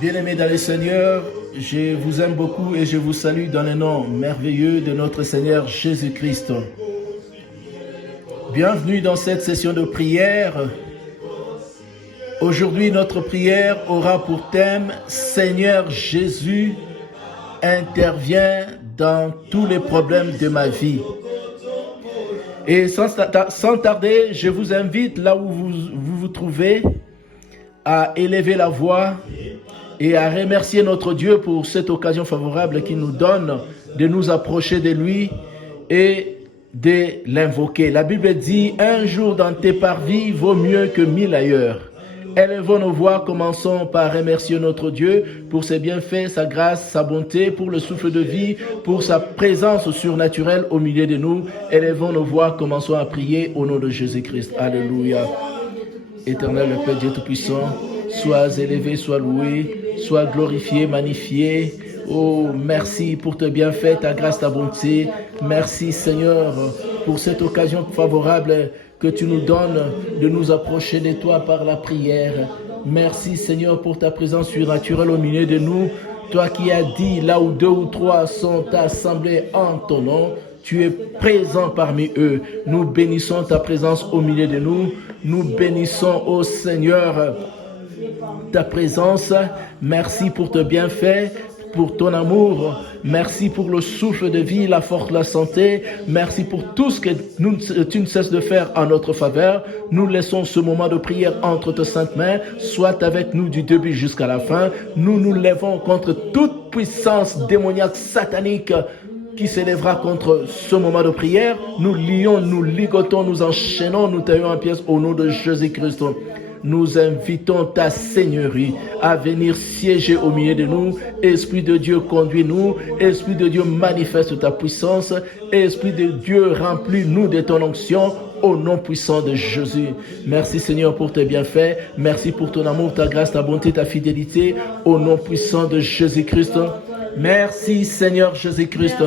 Bien-aimés dans le Seigneur, je vous aime beaucoup et je vous salue dans le nom merveilleux de notre Seigneur Jésus-Christ. Bienvenue dans cette session de prière. Aujourd'hui, notre prière aura pour thème « Seigneur Jésus, intervient dans tous les problèmes de ma vie ». Et sans tarder, je vous invite là où vous trouvez à élever la voix et à remercier notre Dieu pour cette occasion favorable qu'il nous donne de nous approcher de lui et de l'invoquer. La Bible dit « Un jour dans tes parvis vaut mieux que 1000 ailleurs ». Élevons nos voix, commençons par remercier notre Dieu pour ses bienfaits, sa grâce, sa bonté, pour le souffle de vie, pour sa présence surnaturelle au milieu de nous. Élevons nos voix, commençons à prier au nom de Jésus-Christ. Alléluia. Éternel le Père Dieu Tout-Puissant, sois élevé, sois loué, sois glorifié, magnifié. Oh, merci pour tes bienfaits, ta grâce, ta bonté. Merci Seigneur pour cette occasion favorable que tu nous donnes de nous approcher de toi par la prière. Merci Seigneur pour ta présence surnaturelle au milieu de nous. Toi qui as dit, là où 2 ou 3 sont assemblés en ton nom, tu es présent parmi eux. Nous bénissons ta présence au milieu de nous. Nous bénissons, ô Seigneur, ta présence. Merci pour tes bienfaits, pour ton amour. Merci pour le souffle de vie, la force, la santé. Merci pour tout ce que tu ne cesses de faire en notre faveur. Nous laissons ce moment de prière entre tes saintes mains. Sois avec nous du début jusqu'à la fin. Nous nous lèvons contre toute puissance démoniaque, satanique qui s'élèvera contre ce moment de prière. Nous lions, nous ligotons, nous enchaînons, nous taillons en pièces au nom de Jésus-Christ. Nous invitons ta Seigneurie à venir siéger au milieu de nous. Esprit de Dieu, conduis-nous. Esprit de Dieu, manifeste ta puissance. Esprit de Dieu, remplis-nous de ton onction au nom puissant de Jésus. Merci Seigneur pour tes bienfaits. Merci pour ton amour, ta grâce, ta bonté, ta fidélité au nom puissant de Jésus-Christ. Merci Seigneur Jésus-Christ.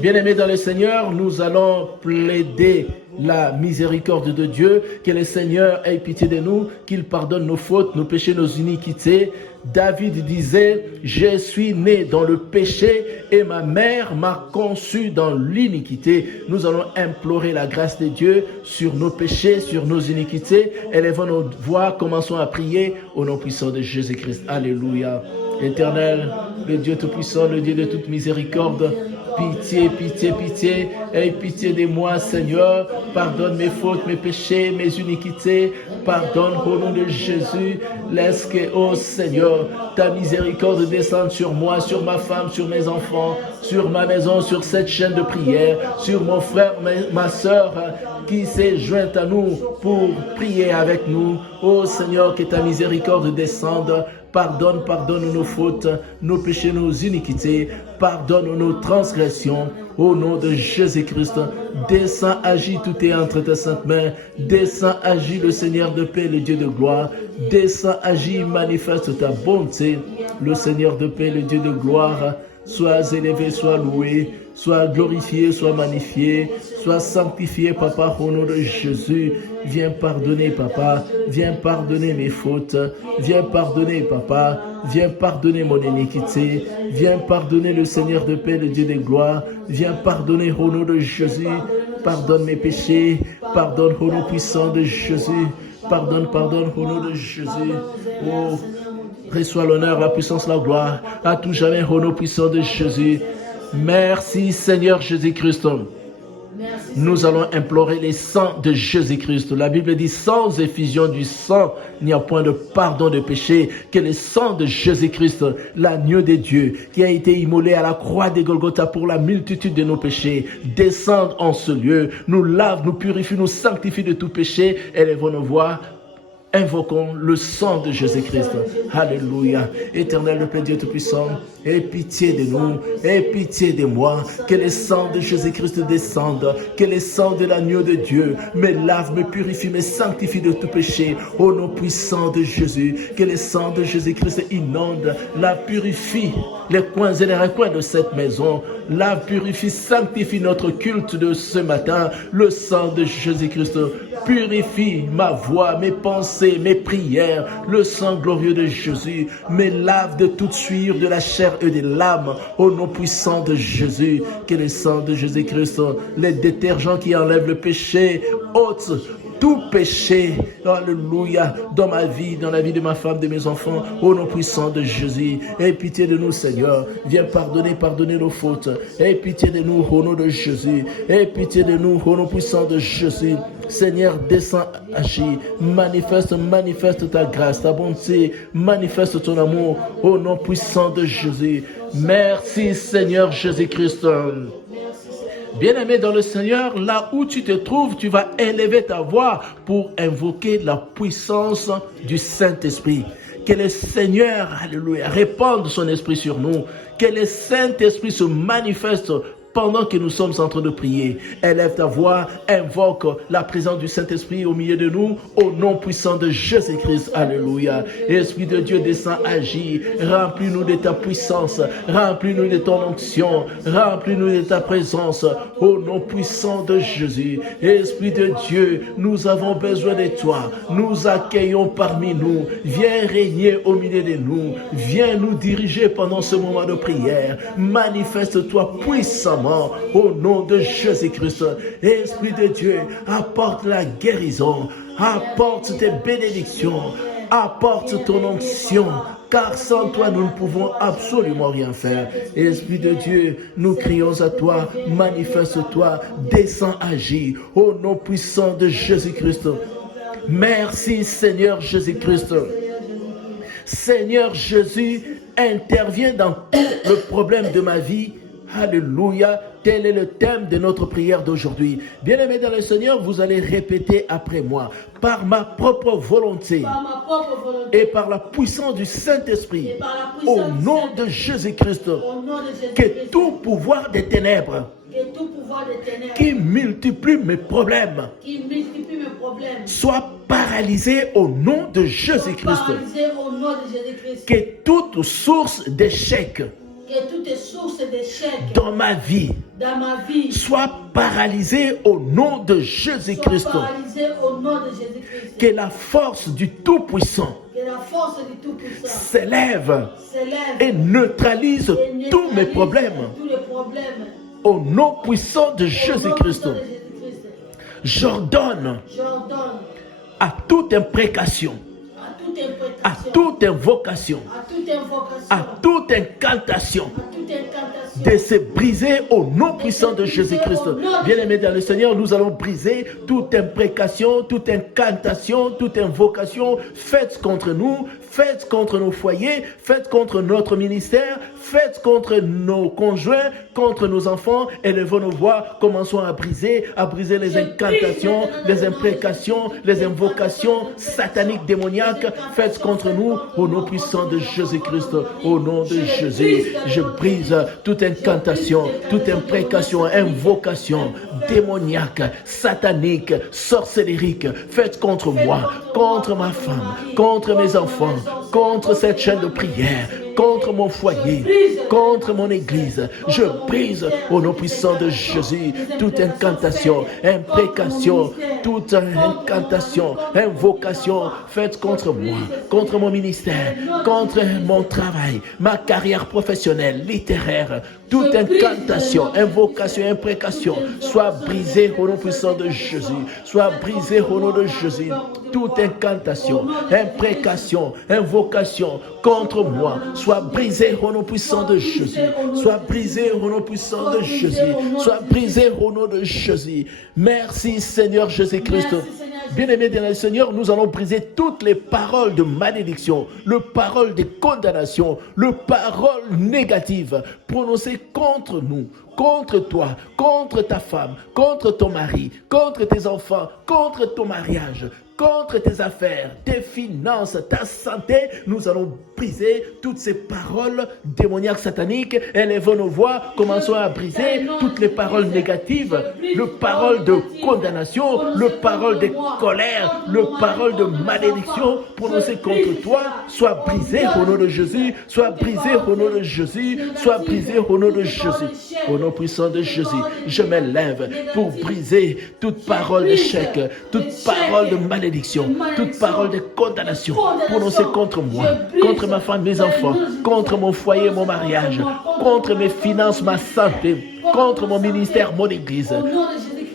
Bien-aimés dans le Seigneur, nous allons plaider la miséricorde de Dieu, que le Seigneur ait pitié de nous, qu'il pardonne nos fautes, nos péchés, nos iniquités. David disait, je suis né dans le péché et ma mère m'a conçu dans l'iniquité. Nous allons implorer la grâce de Dieu sur nos péchés, sur nos iniquités. Élevons nos voix, commençons à prier au nom puissant de Jésus-Christ. Alléluia. Éternel, le Dieu Tout-Puissant, le Dieu de toute miséricorde, pitié, pitié, pitié, aie pitié de moi, Seigneur. Pardonne mes fautes, mes péchés, mes iniquités. Pardonne au nom de Jésus. Laisse que, oh Seigneur, ta miséricorde descende sur moi, sur ma femme, sur mes enfants, sur ma maison, sur cette chaîne de prière, sur mon frère, ma soeur qui s'est jointe à nous pour prier avec nous. Oh Seigneur, que ta miséricorde descende. Pardonne nos fautes, nos péchés, nos iniquités. Pardonne nos transgressions. Au nom de Jésus-Christ, descends, agis, tout est entre tes saintes mains. Descends, agis, le Seigneur de paix, le Dieu de gloire. Descends, agis, manifeste ta bonté. Le Seigneur de paix, le Dieu de gloire. Sois élevé, sois loué, sois glorifié, sois magnifié, sois sanctifié, Papa, au nom de Jésus. Viens pardonner, Papa, viens pardonner mes fautes, viens pardonner, Papa, viens pardonner mon iniquité, viens pardonner le Seigneur de paix, le Dieu de gloire, viens pardonner au nom de Jésus, pardonne mes péchés, pardonne au nom puissant de Jésus, pardonne au nom de Jésus. Oh, reçois l'honneur, la puissance, la gloire, à tout jamais au nom puissant de Jésus. Merci Seigneur Jésus-Christ. Nous allons implorer les sangs de Jésus-Christ. La Bible dit, sans effusion du sang, il n'y a point de pardon de péché. Que le sang de Jésus-Christ, l'agneau de Dieu, qui a été immolé à la croix de Golgotha pour la multitude de nos péchés, descende en ce lieu, nous lave, nous purifie, nous sanctifie de tout péché. Élevons nos voix. Invoquons le sang de Jésus-Christ. Alléluia. Éternel, le Père Dieu Tout-Puissant, aie pitié de nous, aie pitié de moi. Que le sang de Jésus-Christ descende, que le sang de l'agneau de Dieu me lave, me purifie, me sanctifie de tout péché. Au nom puissant de Jésus, que le sang de Jésus-Christ inonde, la purifie, les coins et les recoins de cette maison. La purifie, sanctifie notre culte de ce matin. Le sang de Jésus-Christ Purifie ma voix, mes pensées, mes prières. Le sang glorieux de Jésus me lave de toute souillure de la chair et de l'âme. Au nom puissant de Jésus, que le sang de Jésus-Christ, les détergents qui enlèvent le péché, ôte tout péché, alléluia, dans ma vie, dans la vie de ma femme, de mes enfants, au nom puissant de Jésus. Aie pitié de nous, Seigneur. Viens pardonner nos fautes. Aie pitié de nous, au nom de Jésus. Aie pitié de nous, au nom puissant de Jésus. Seigneur, descends, agis, manifeste ta grâce, ta bonté, manifeste ton amour, au nom puissant de Jésus. Merci, Seigneur Jésus-Christ. Bien-aimé dans le Seigneur, là où tu te trouves, tu vas élever ta voix pour invoquer la puissance du Saint-Esprit. Que le Seigneur, alléluia, répande son esprit sur nous. Que le Saint-Esprit se manifeste pendant que nous sommes en train de prier. Élève ta voix, invoque la présence du Saint-Esprit au milieu de nous, au nom puissant de Jésus-Christ. Alléluia. Esprit de Dieu, descend, agis. Remplis-nous de ta puissance. Remplis-nous de ton onction. Remplis-nous de ta présence, au nom puissant de Jésus. Esprit de Dieu, nous avons besoin de toi. Nous accueillons parmi nous. Viens régner au milieu de nous. Viens nous diriger pendant ce moment de prière. Manifeste-toi puissamment au nom de Jésus-Christ. Esprit de Dieu, apporte la guérison, apporte tes bénédictions, apporte ton onction, car sans toi, nous ne pouvons absolument rien faire. Esprit de Dieu, nous crions à toi, manifeste-toi, descends, agis, au nom puissant de Jésus-Christ. Merci, Seigneur Jésus-Christ. Seigneur Jésus, interviens dans tout le problème de ma vie. Alléluia, tel est le thème de notre prière d'aujourd'hui. Bien-aimés dans le Seigneur, vous allez répéter après moi. Par ma propre volonté et par la puissance du Saint-Esprit, au nom de Jésus-Christ, que tout pouvoir des ténèbres qui multiplie mes problèmes soit paralysé au nom de Jésus-Christ. Que toute source d'échec dans ma vie soit paralysée au nom de Jésus-Christ. Que la force du Tout-Puissant s'élève et neutralise tous mes problèmes. Au nom puissant de Jésus-Christ, j'ordonne à toute imprécation, à toute invocation, à toute incantation de se briser au nom puissant de Jésus-Christ. Bien-aimés dans le Seigneur, nous allons briser toute imprécation, toute incantation, toute invocation faite contre nous, faite contre nos foyers, faite contre notre ministère, faite contre nos conjoints, contre nos enfants. Élevons nos voix, commençons à briser les incantations, les imprécations, les invocations sataniques, démoniaques faites contre nous au nom puissant de Jésus-Christ. Au nom de Jésus, je brise toute incantation, toute imprécation, invocation démoniaque, satanique, sorcellérique faite contre moi, contre ma femme, contre mes enfants, contre cette chaîne de prière, contre mon foyer, contre mon église. Je brise au nom puissant de Jésus toute incantation, imprécation, toute incantation, invocation faite contre moi, contre mon ministère, contre mon travail, ma carrière professionnelle, littéraire. Toute incantation, invocation, imprécation soit brisée au nom puissant de Jésus. Soit brisée au nom de Jésus. Toute incantation, imprécation, invocation contre moi soit brisée au nom puissant de Jésus. Soit brisée au nom puissant de Jésus. Soit brisée au nom de Jésus. Merci Seigneur Jésus-Christ. Bien-aimés dans le Seigneur, nous allons briser toutes les paroles de malédiction, les paroles de condamnation, les paroles négatives prononcées contre nous, contre toi, contre ta femme, contre ton mari, contre tes enfants, contre ton mariage. contre tes affaires, tes finances, ta santé. Nous allons briser toutes ces paroles démoniaques sataniques. Élevons nos voix, commençons à briser toutes les paroles négatives, le parole de condamnation, le parole de colère, le parole de malédiction prononcé contre toi. Sois brisé au nom de Jésus, sois brisé au nom de Jésus, sois brisé au nom de Jésus. Au nom puissant de Jésus, je m'élève pour briser toute parole d'échec, toute parole de malédiction, toute parole de condamnation prononcée contre moi, contre ma femme, mes enfants, contre mon foyer, mon mariage, contre mes finances, ma santé, contre mon ministère, mon église.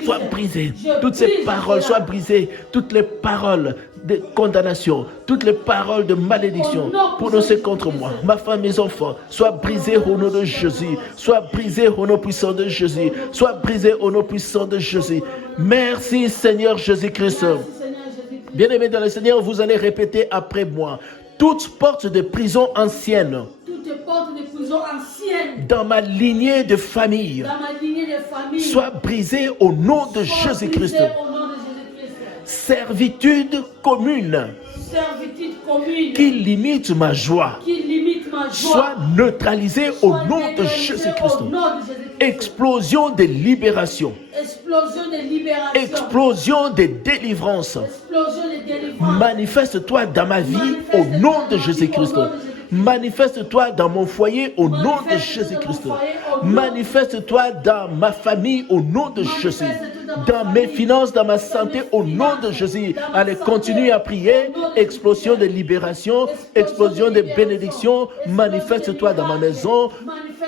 Sois brisé, toutes ces paroles soient brisées, toutes les paroles de condamnation, toutes les paroles de malédiction prononcées contre moi, ma femme, mes enfants, soient brisées au nom de Jésus, soient brisées au nom puissant de Jésus, soient brisées au nom puissant de Jésus. Merci Seigneur Jésus-Christ. Bien-aimés dans le Seigneur, vous allez répéter après moi. Toute porte de prison ancienne, dans ma lignée de famille, soit brisée au nom de Jésus-Christ. Servitude commune qui limite ma joie, soit neutralisée au nom de Jésus-Christ. Explosion de libération, explosion de délivrance. Manifeste-toi dans ma vie au nom de Jésus-Christ. Manifeste-toi dans mon foyer au nom de Jésus-Christ. Manifeste-toi dans ma famille au nom de Jésus. Dans mes finances, dans ma santé au nom de Jésus. Allez, continuez à prier. Explosion de libération, explosion de bénédiction. Manifeste-toi dans ma maison.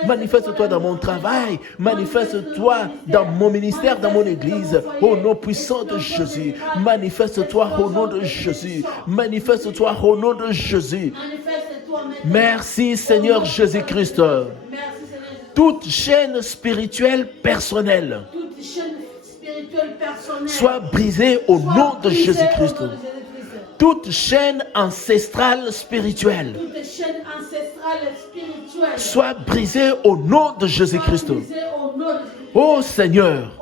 Manifeste-toi dans mon travail. Manifeste-toi dans mon ministère, dans mon église. Au nom puissant de Jésus. Manifeste-toi au nom de Jésus. Manifeste-toi au nom de Jésus. Merci Seigneur Jésus-Christ. Toute chaîne spirituelle personnelle soit brisée au nom de Jésus-Christ. Toute chaîne ancestrale spirituelle soit brisée au nom de Jésus-Christ. Oh Seigneur,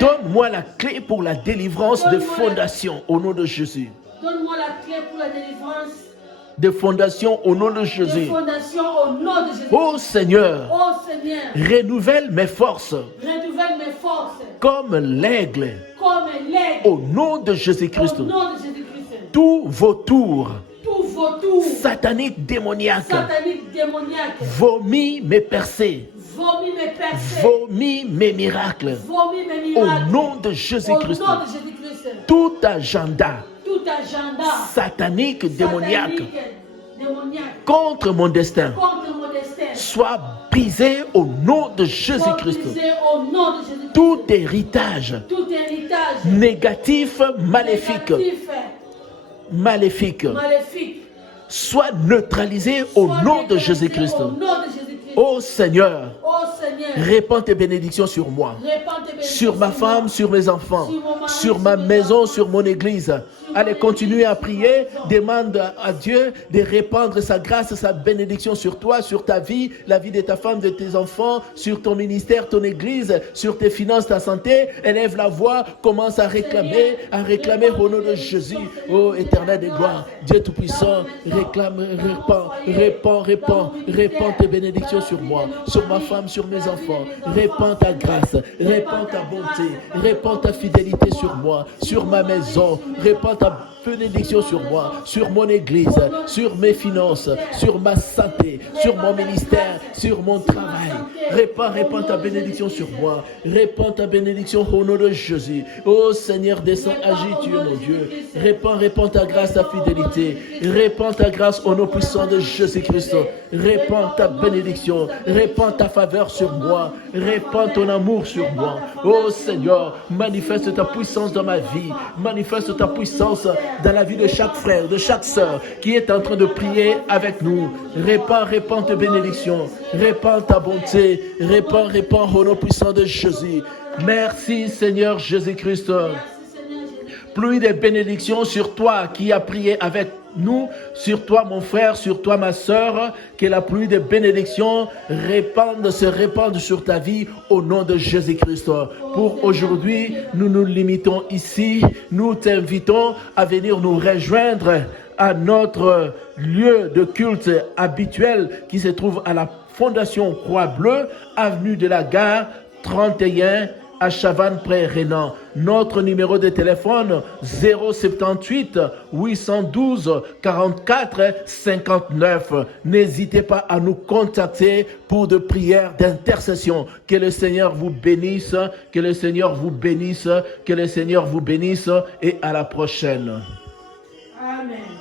donne-moi la clé pour la délivrance des fondations au nom de Jésus. Donne-moi la clé pour la délivrance des fondations au nom de Jésus. Oh Seigneur, renouvelle mes forces comme l'aigle au nom de Jésus-Christ. Tous vos tours sataniques démoniaques vomis mes percées, vomis mes miracles au nom de Jésus-Christ. Tout agenda satanique démoniaque contre mon destin soit brisé au nom de Jésus-Christ. Tout héritage négatif, maléfique soit neutralisé au nom de Jésus-Christ. Oh Seigneur, répands tes bénédictions sur moi, sur ma femme, sur mes enfants, sur ma maison, sur mon église. Allez, continuez à prier, demande à Dieu de répandre sa grâce, sa bénédiction sur toi, sur ta vie, la vie de ta femme, de tes enfants, sur ton ministère, ton église, sur tes finances, ta santé. Élève la voix, commence à réclamer au nom de Jésus. Oh Éternel des gloires, Dieu Tout-Puissant, répands tes bénédictions sur moi, sur ma femme, sur mes enfants. Répands ta grâce, répands ta bonté, répands ta fidélité sur moi, sur ma maison. Répands ta bénédiction sur moi, sur mon église, sur mes finances, sur ma santé, sur mon ministère, sur mon travail. Répands ta bénédiction sur moi. Répands ta bénédiction au nom de Jésus. Oh Seigneur, descends, agis, tu es mon Dieu. Répands ta grâce, ta fidélité. Répands ta grâce au nom puissant de Jésus-Christ. Répands ta bénédiction. Répands ta faveur sur moi. Répands ton amour sur moi. Oh Seigneur, manifeste ta puissance dans ma vie. Manifeste ta puissance dans la vie de chaque frère, de chaque sœur qui est en train de prier avec nous. Répands tes bénédictions. Répands ta bonté. Répands au nom puissant de Jésus. Merci Seigneur Jésus-Christ. pluie de bénédictions sur toi qui as prié avec nous, sur toi mon frère, sur toi ma sœur, que la pluie de bénédictions se répande sur ta vie au nom de Jésus-Christ. Pour aujourd'hui, nous nous limitons ici. Nous t'invitons à venir nous rejoindre à notre lieu de culte habituel qui se trouve à la Fondation Croix-Bleue, avenue de la Gare 31 à Chavannes près Rénan. Notre numéro de téléphone 078 812 44 59. N'hésitez pas à nous contacter pour de prières d'intercession. Que le Seigneur vous bénisse, que le Seigneur vous bénisse, que le Seigneur vous bénisse et à la prochaine. Amen.